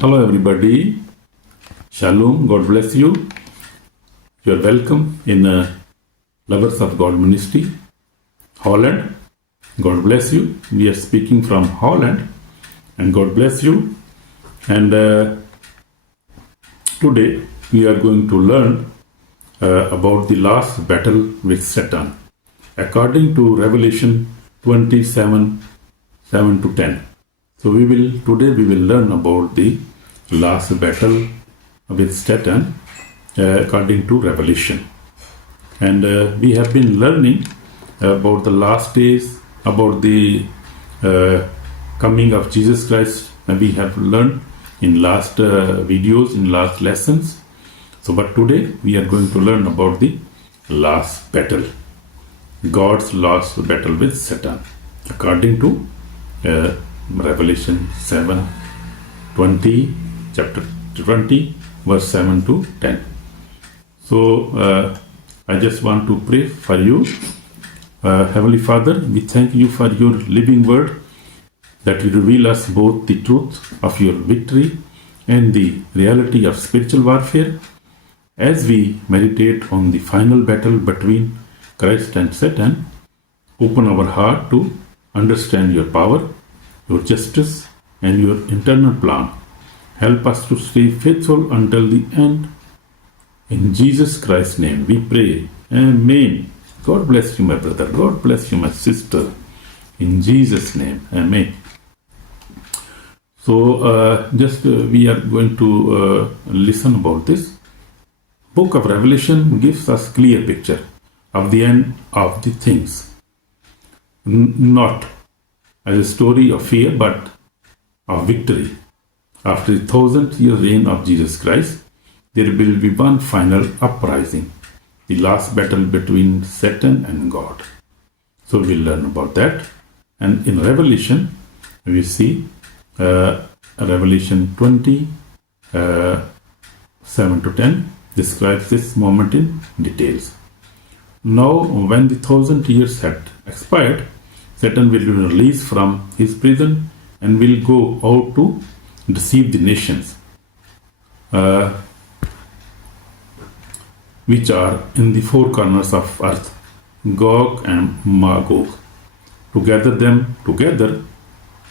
Hello, everybody. Shalom. God bless you. You are welcome in Lovers of God Ministry, Holland. God bless you. We are speaking from Holland, and God bless you. And today we are going to learn about the last battle with Satan, according to Revelation 27:7-10. So today we will learn about the last battle with Satan according to Revelation. And we have been learning about the last days, about the coming of Jesus Christ, and we have learned in last videos, in last lessons. So, but today we are going to learn about the last battle, God's last battle with Satan, according to Revelation 7:20, chapter 20, verse 7-10. So, I just want to pray for you. Heavenly Father, we thank you for your living word that will reveal us both the truth of your victory and the reality of spiritual warfare. As we meditate on the final battle between Christ and Satan, open our heart to understand your power, your justice, and your internal plan. Help us to stay faithful until the end. In Jesus Christ's name we pray. Amen. God bless you, my brother. God bless you, my sister. In Jesus' name. Amen. So, we are going to listen about this. Book of Revelation gives us clear picture of the end of the things. Not as a story of fear, but of victory. After the 1,000-year reign of Jesus Christ, there will be one final uprising, the last battle between Satan and God. So we'll learn about that. And in Revelation, we see Revelation 20, 7-10 describes this moment in details. Now, when the 1,000 years had expired, Satan will be released from his prison and will go out to deceive the nations which are in the four corners of earth, Gog and Magog, to gather them together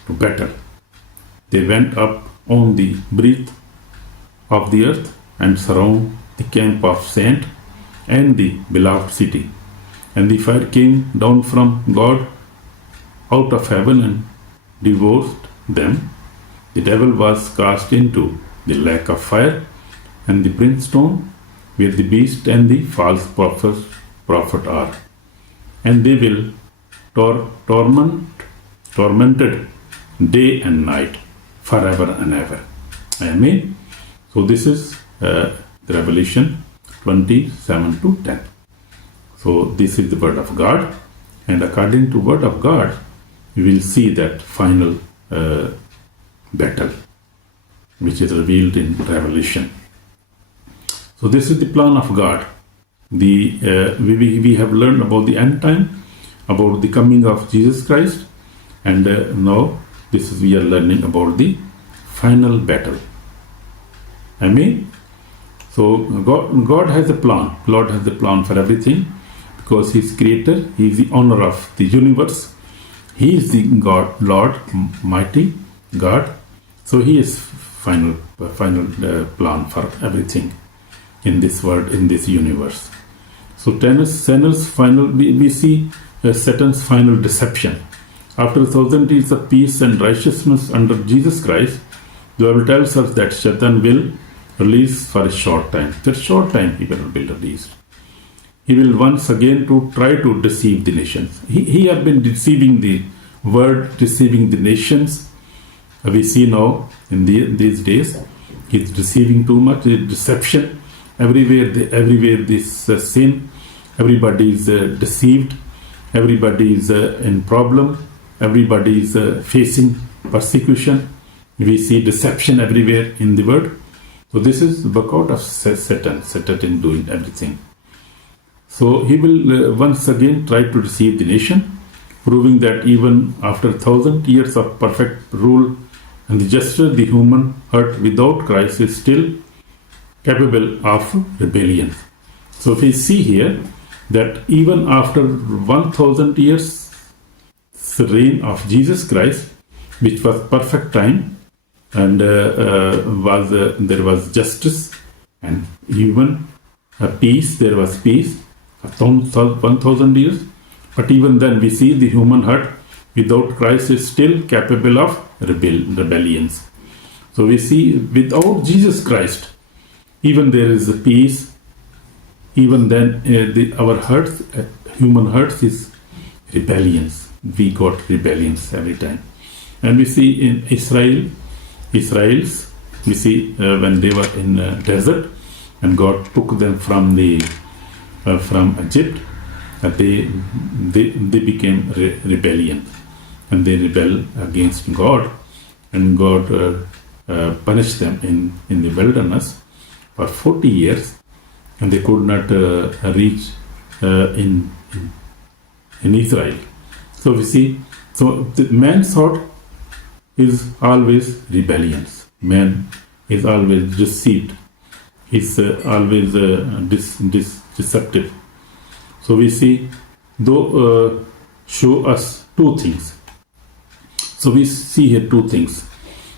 to battle. They went up on the breadth of the earth and surround the camp of saint and the beloved city. And the fire came down from God out of heaven and devoured them. The devil was cast into the lake of fire and the brimstone, where the beast and the false prophet are. And they will tormented day and night, forever and ever. Amen. So this is the Revelation 27-10. So this is the word of God, and according to word of God, we will see that final battle, which is revealed in Revelation. So this is the plan of God. We have learned about the end time, about the coming of Jesus Christ, and now we are learning about the final battle. Amen. So God has a plan. Lord has a plan for everything, because He is Creator. He is the owner of the universe. He is the God, Lord, mighty God. So He is final plan for everything in this world, in this universe. So Satan's final, we see Satan's final deception. After 1,000 years of peace and righteousness under Jesus Christ, the Bible tells us that Satan will release for a short time. For a short time he will be released. He will once again to try to deceive the nations. He has been deceiving the world, deceiving the nations. We see now in these days, he is deceiving too much. Deception everywhere. This sin. Everybody is deceived. Everybody is in problem. Everybody is facing persecution. We see deception everywhere in the world. So this is the workout of Satan. Satan doing everything. So he will once again try to deceive the nation, proving that even after 1,000 years of perfect rule And the gesture, the human heart without Christ is still capable of rebellion. So we see here that even after 1000 years reign of Jesus Christ, which was perfect time, and there was justice and even peace, there was peace, 1000 years. But even then we see the human heart without Christ is still capable of rebellions. So we see without Jesus Christ, even there is a peace. Even then, our hearts, human hearts, is rebellions. We got rebellions every time, and we see in Israel's. We see when they were in desert, and God took them from Egypt, they became rebellion, and they rebelled against God, and God punished them in the wilderness for 40 years, and they could not reach in Israel. So we see, so the man's thought is always rebellions. Man is always deceived. He's always deceptive. So we see, though show us two things. So we see here two things.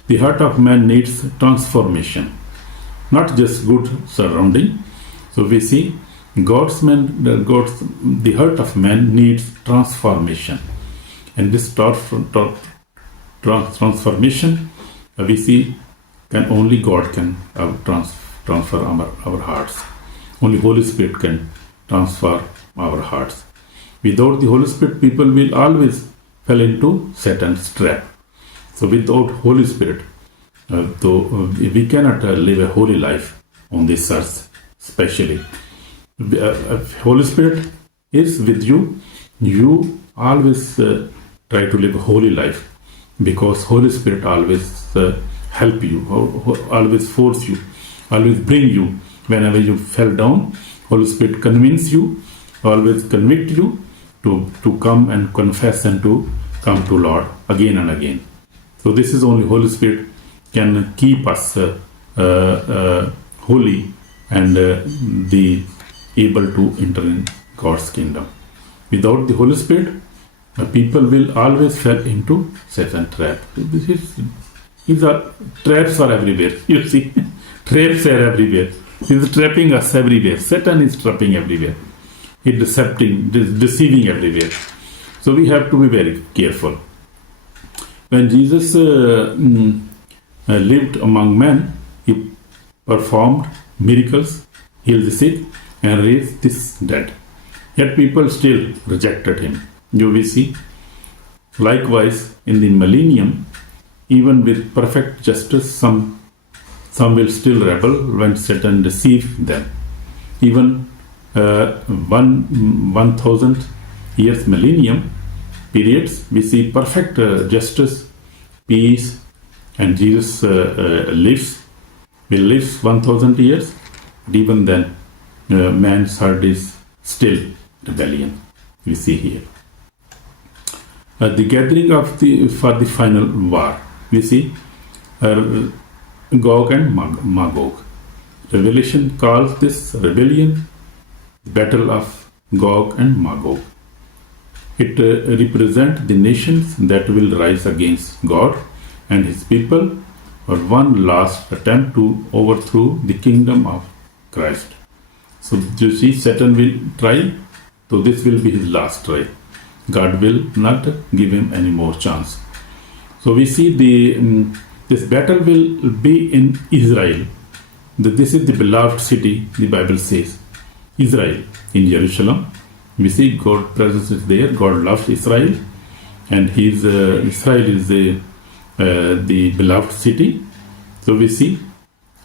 The heart of man needs transformation, not just good surrounding. So we see the heart of man needs transformation, and this transformation we see only God can transfer our hearts. Only Holy Spirit can transform our hearts. Without the Holy Spirit, people will always fall into Satan's trap. So without Holy Spirit, we cannot live a holy life on this earth. Especially, Holy Spirit is with you. You always try to live a holy life, because Holy Spirit always help you, always force you, always bring you. Whenever you fell down, Holy Spirit convince you, always convict you to come and confess and to come to Lord again and again. So this is only Holy Spirit can keep us holy and be able to enter in God's kingdom. Without the Holy Spirit, people will always fall into Satan's trap. Traps are everywhere. You see, traps are everywhere. He's trapping us everywhere. Satan is trapping everywhere. He's deceiving everywhere. So we have to be very careful. When Jesus lived among men, he performed miracles, healed the sick, and raised the dead. Yet people still rejected him. You will see. Likewise, in the millennium, even with perfect justice, some will still rebel when Satan deceives them. Even 1000 years millennium periods, we see perfect justice, peace, and Jesus lives. Will live 1000 years, but even then, man's heart is still rebellion. We see here. The gathering for the final war. We see Gog and Magog. Revelation calls this rebellion the battle of Gog and Magog. It represents the nations that will rise against God and his people for one last attempt to overthrow the kingdom of Christ. So you see, Satan will try, so this will be his last try. God will not give him any more chance. So we see this battle will be in Israel. This is the beloved city, the Bible says. Israel, in Jerusalem. We see God's presence is there. God loves Israel, and Israel is the beloved city. So we see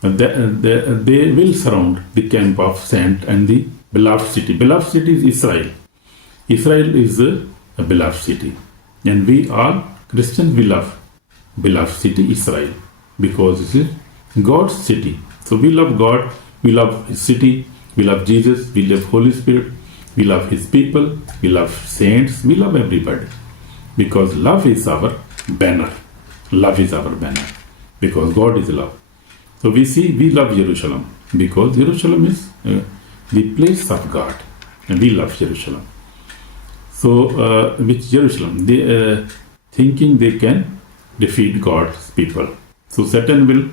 they will surround the camp of saint and the beloved city. Beloved city is Israel. Israel is a beloved city, and we all Christians, we love beloved city Israel, because it is God's city. So we love God, we love his city, we love Jesus, we love Holy Spirit, we love his people, we love saints, we love everybody, because love is our banner. Love is our banner. because God is love. So we see we love Jerusalem because Jerusalem is the place of God, and we love Jerusalem. So with Jerusalem, they thinking they can defeat God's people. So Satan will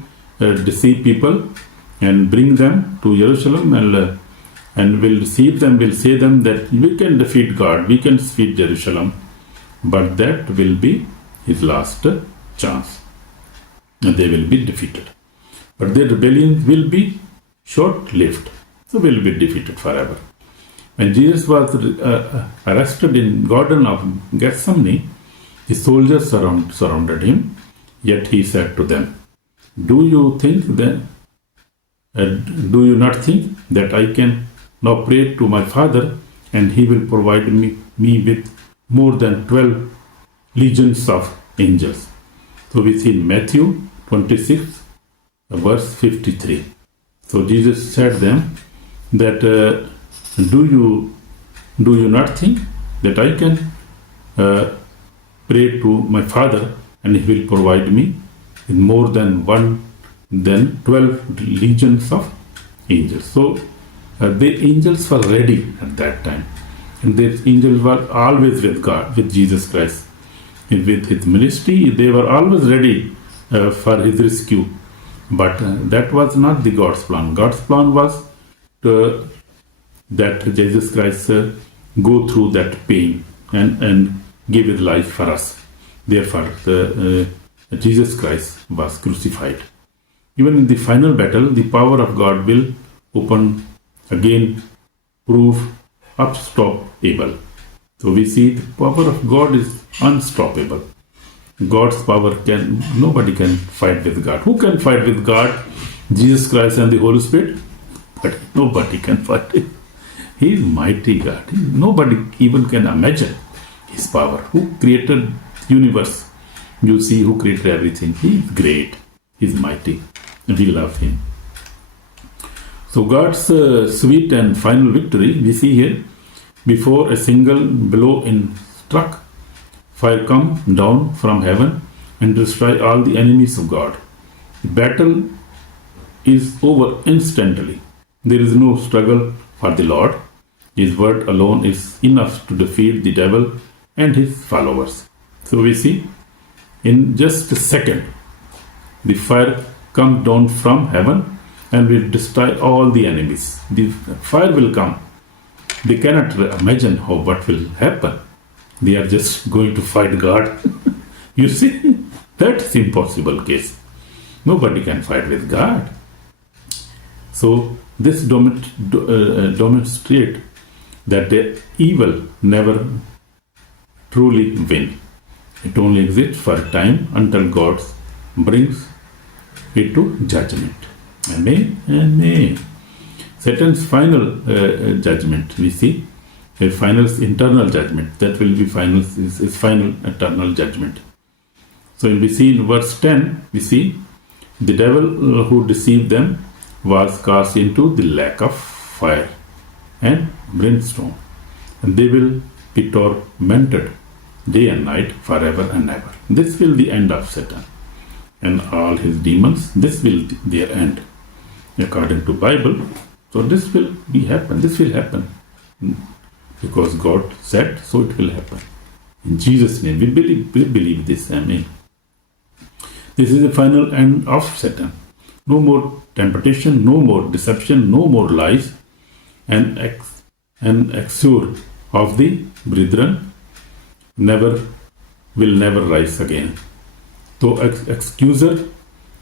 deceive people and bring them to Jerusalem and will deceive them, will say them that we can defeat God, we can defeat Jerusalem, but that will be his last chance. And they will be defeated. But their rebellion will be short-lived, so will be defeated forever. When Jesus was arrested in Garden of Gethsemane, the soldiers surrounded him, yet he said to them, Do you not think that I can now pray to my Father, and he will provide me with more than 12 legions of angels? So we see Matthew 26, verse 53. So Jesus said them that do you not think that I can pray to my Father, and he will provide me with more than 12 legions of angels? So the angels were ready at that time, and these angels were always with God, with Jesus Christ. And with his ministry, they were always ready for his rescue. But that was not the God's plan. God's plan was that Jesus Christ go through that pain and give his life for us. Therefore, Jesus Christ was crucified. Even in the final battle, the power of God will prove unstoppable. So we see the power of God is unstoppable. God's power nobody can fight with God. Who can fight with God? Jesus Christ and the Holy Spirit? But nobody can fight him. He is mighty God. Nobody even can imagine his power. Who created the universe? You see who created everything. He is great. He is mighty. And we love him. So God's sweet and final victory we see here. Before a single blow is struck, fire come down from heaven and destroy all the enemies of God. The battle is over instantly. There is no struggle for the Lord. His word alone is enough to defeat the devil and his followers. So we see in just a second, the fire comes down from heaven and will destroy all the enemies. The fire will come. They cannot imagine what will happen. They are just going to fight God. You see, that's impossible case. Nobody can fight with God. So this demonstrates that the evil never truly win. It only exists for a time until God brings it to judgment. Amen. Amen. Satan's final judgment, we see, a final internal judgment. That will be his final eternal judgment. So we see in verse 10, we see the devil who deceived them was cast into the lake of fire and brimstone, and they will be tormented day and night forever and ever. This will be the end of Satan and all his demons. This will be their end, according to Bible. So this will happen. This will happen because God said, so it will happen. In Jesus' name, we believe this. Amen. This is the final end of Satan. No more temptation, no more deception, no more lies, and accusation of the brethren will never rise again. So accuser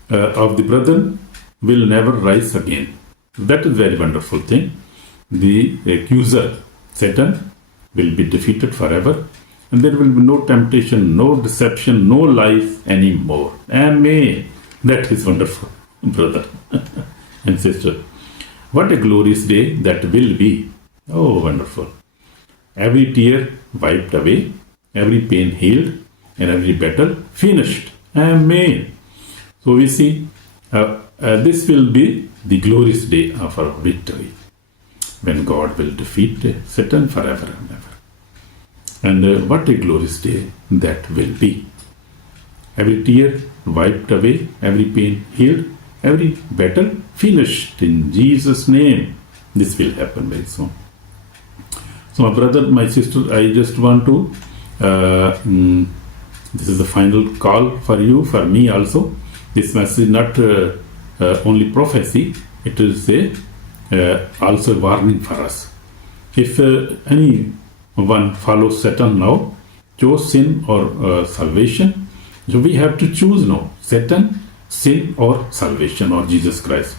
of the brethren will never rise again. That is very wonderful thing. The accuser, Satan, will be defeated forever, and there will be no temptation, no deception, no lies anymore. Amen. That is wonderful, brother and sister. What a glorious day that will be. Oh, wonderful. Every tear wiped away, every pain healed, and every battle finished. Amen. So we see this will be the glorious day of our victory, when God will defeat Satan forever and ever. And what a glorious day that will be. every tear wiped away, every pain healed, every battle finished in Jesus' name. This will happen very soon. So my brother, my sister, I just want to, this is the final call for you, for me also. This message is not only prophecy, it is also a warning for us. If anyone follows Satan now, chose sin or salvation, so we have to choose now, Satan, sin or salvation or Jesus Christ.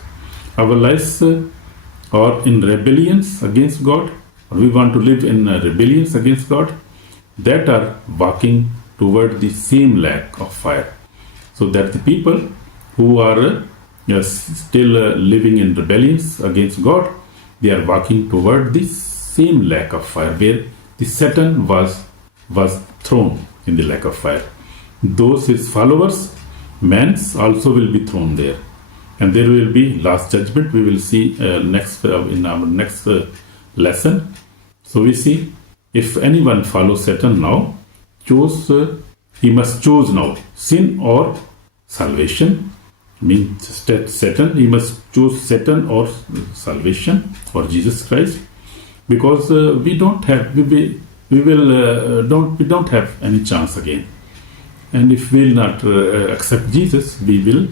Our lives are in rebellion against God, or we want to live in rebellion against God, that are walking toward the same lake of fire. So that the people who are still living in rebellion against God, they are walking toward the same lake of fire where the Satan was thrown in the lake of fire. Those his followers, men, also will be thrown there, and there will be last judgment. We will see next in our next lesson. So we see, if anyone follows Satan now, he must choose now sin or salvation. Means Satan, he must choose Satan or salvation or Jesus Christ, because we don't have any chance again. And if we will not accept Jesus, we will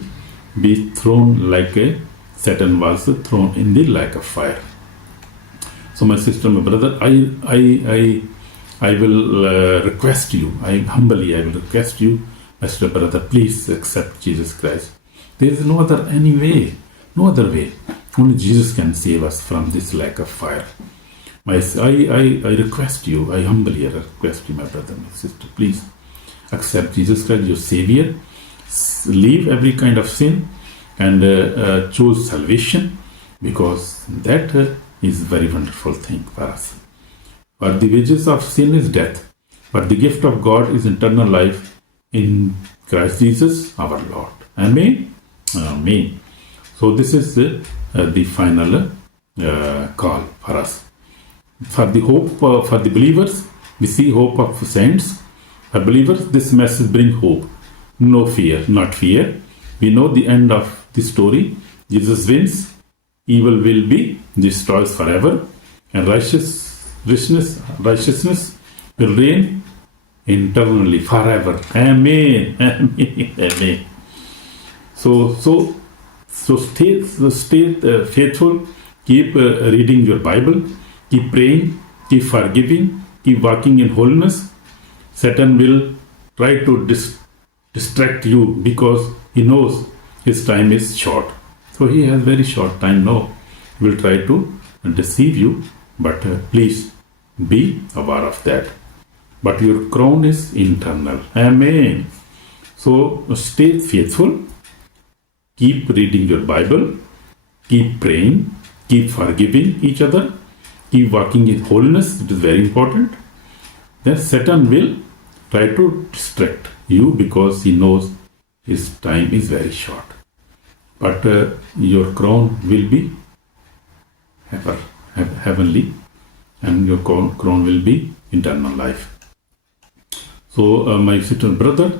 be thrown like Satan was thrown in the lake of fire. So my sister, my brother, I will request you, I will request you, my sister, brother, please accept Jesus Christ. There is no other way. Only Jesus can save us from this lake of fire. I request you, I humbly request you, my brother, my sister, please accept Jesus Christ, your Savior. Leave every kind of sin and choose salvation, because that is a very wonderful thing for us. For the wages of sin is death, but the gift of God is eternal life in Christ Jesus our Lord. Amen. Amen. So this is the final call for us. For the hope for the believers, we see hope of saints. For believers, this message brings hope. No fear, not fear. We know the end of the story. Jesus wins. Evil will be destroyed forever, and righteousness will reign eternally forever. Amen. Amen. Amen. So stay faithful. Keep reading your Bible. Keep praying. Keep forgiving. Keep walking in holiness. Satan will try to distract you, because he knows his time is short. So he has very short time now. He will try to deceive you, but please be aware of that. But your crown is eternal. Amen. So stay faithful. Keep reading your Bible. Keep praying. Keep forgiving each other. Keep walking in holiness. It is very important. Then Satan will try to distract you, because he knows his time is very short. But your crown will be heavenly, and your crown will be eternal life. So my sister and brother,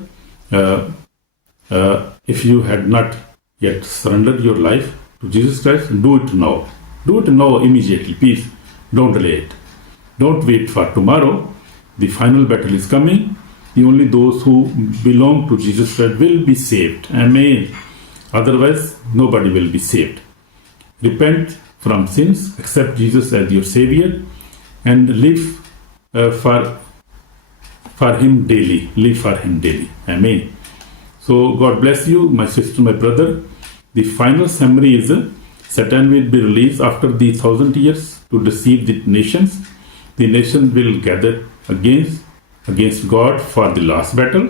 if you had not yet surrendered your life to Jesus Christ, do it now. Do it now immediately, please. Don't delay it. Don't wait for tomorrow. The final battle is coming. Only those who belong to Jesus Christ will be saved. Amen. Otherwise, nobody will be saved. Repent from sins, accept Jesus as your Savior, and live for Him daily. Live for Him daily. Amen. So God bless you, my sister, my brother. The final summary is Satan will be released after the 1,000 years to deceive the nations. The nations will gather against God for the last battle.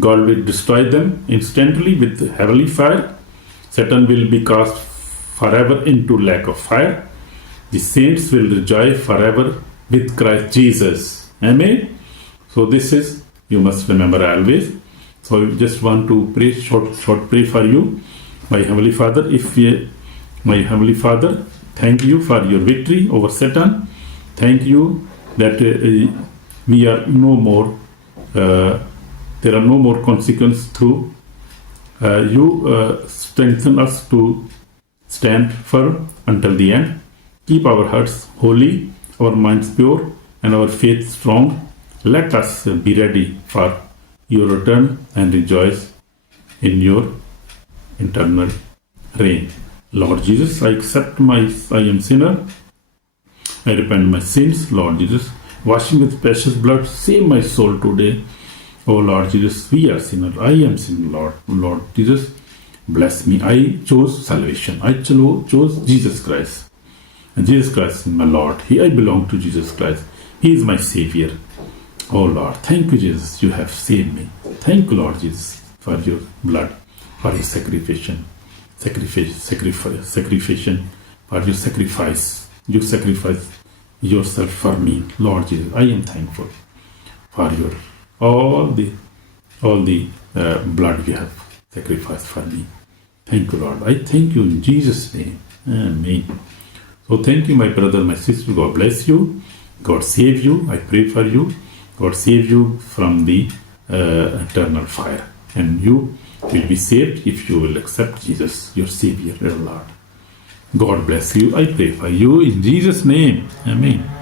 God will destroy them instantly with heavenly fire. Satan will be cast forever into lake of fire. The saints will rejoice forever with Christ Jesus. Amen. So this is, you must remember always. So I just want to pray, short pray for you. My Heavenly Father, my Heavenly Father, thank you for your victory over Satan. Thank you that we are no more There are no more consequences through. You strengthen us to stand firm until the end. Keep our hearts holy, our minds pure, and our faith strong. Let us be ready for your return and rejoice in your eternal reign. Lord Jesus, I accept I am sinner. I repent my sins, Lord Jesus. Wash me with precious blood. Save my soul today. Oh Lord Jesus, we are sinners. I am sinner, Lord. Lord Jesus, bless me. I chose salvation. I chose Jesus Christ. And Jesus Christ is my Lord. I belong to Jesus Christ. He is my Savior. Oh Lord, thank you, Jesus. You have saved me. Thank you, Lord Jesus, for your blood, for your sacrifice, for your sacrifice. You sacrifice yourself for me, Lord Jesus. I am thankful for your all the blood you have sacrificed for me. Thank you, Lord. I thank you in Jesus' name. Amen. So thank you, my brother, my sister. God bless you. God save you. I pray for you. God save you from the eternal fire. And you will be saved if you will accept Jesus, your Savior, your Lord. God bless you. I pray for you in Jesus' name. Amen.